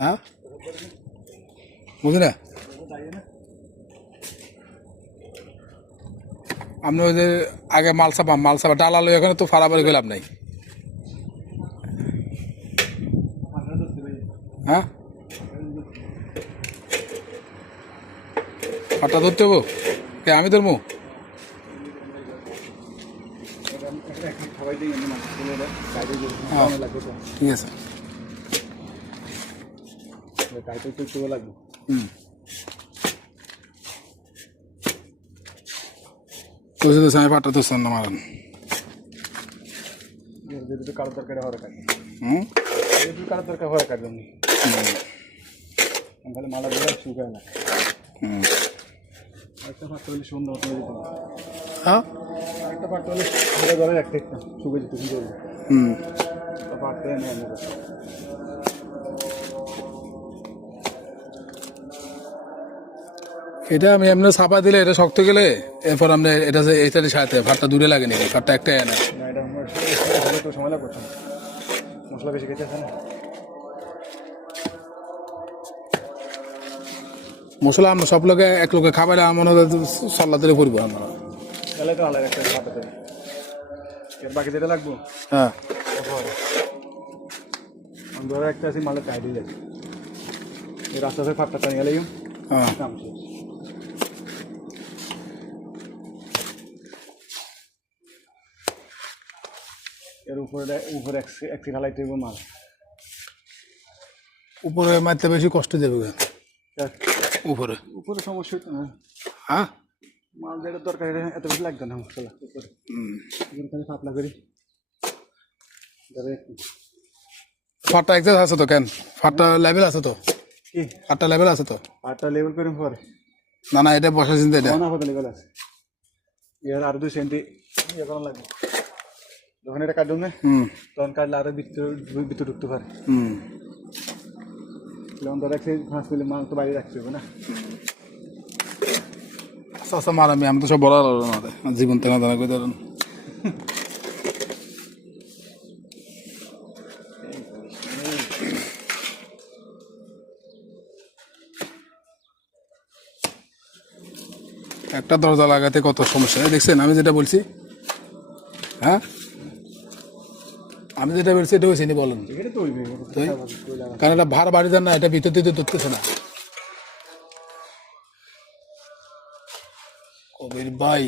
হ্যাঁ বুঝি না আপনি ওই যে আগে মালসাপা ডালালো এখানে তো ফাড়াফাড়ি গেলাম নাই হ্যাঁ ফাটা ধরতে হবো কে আমি ধরবো ঠিক আছে আমি ফাটা ধরছি না মারান কারোর দরকার হওয়ার কাজ কারোর দরকার হওয়ার কাজ তাহলে মালা দিয়ে শুকায় না একটা ফাটা হলে সুন্দর হ্যাঁ একটা ফাটা হলে ঘরে রাখতে শুকে যেতে সুন্দর ফাটতে নেই এটা আমি এমনি ছাপা দিলে এটা শক্ত গেলে এরপর আপনি এটা এইটার সাথে ভাতটা দূরে লাগে নাকি ভাতটা একটাই আনে সময় লাগবে মশলা বেশি খেতে আছে না মশলা আমরা সব লোকে এক লোকে খাবারে মনে হয় সল্লা দিলে করবো আমরা তাহলে তো আলাদা একটা ভাত এর বাকি যেটা লাগবো হ্যাঁ ধরো একটা আছে মালে চাই দিয়ে যাচ্ছে এই রাস্তা থেকে ফাটটা টানিয়ে গেলেই হ্যাঁ এর উপরে একটি ঢালাইতে হবে মাল উপরে মারতে বেশি কষ্ট দেবে উপরে উপরে সমস্যা হ্যাঁ মাল যেটা দরকার এত বেশি লাগবে না মশলা উপরে পাতলা করি ফাটটা একজাস্ট আছে তো কেন ফাটটা লেভেল আছে তো কি ফাটটা লেভেল আছে তো ফাটটা লেভেল করে পরে না এটা বসা চিন্তা এটা না ফাটটা লেভেল আছে এর আর 2 সেন্টি ইয়ে করা লাগবে যখন এটা কাটবে না তখন কাটলে আরো ভিতরে ঢুকতে পারে যখন ধর একসাথে ফাঁস করলে মাল তো বাইরে রাখতে হবে না আচ্ছা মারামি আমি তো সব বলা না জীবন তেনা দানা করে ধরুন একটা দরজা লাগাতে কত সমস্যা দেখছেন আমি যেটা বলছি হ্যাঁ আমি যেটা বলছি এটা হয়েছে নি বলেন কারণ এটা ভাড়া বাড়ি যান না এটা ভিতর দিতে ধরতেছে না কবির ভাই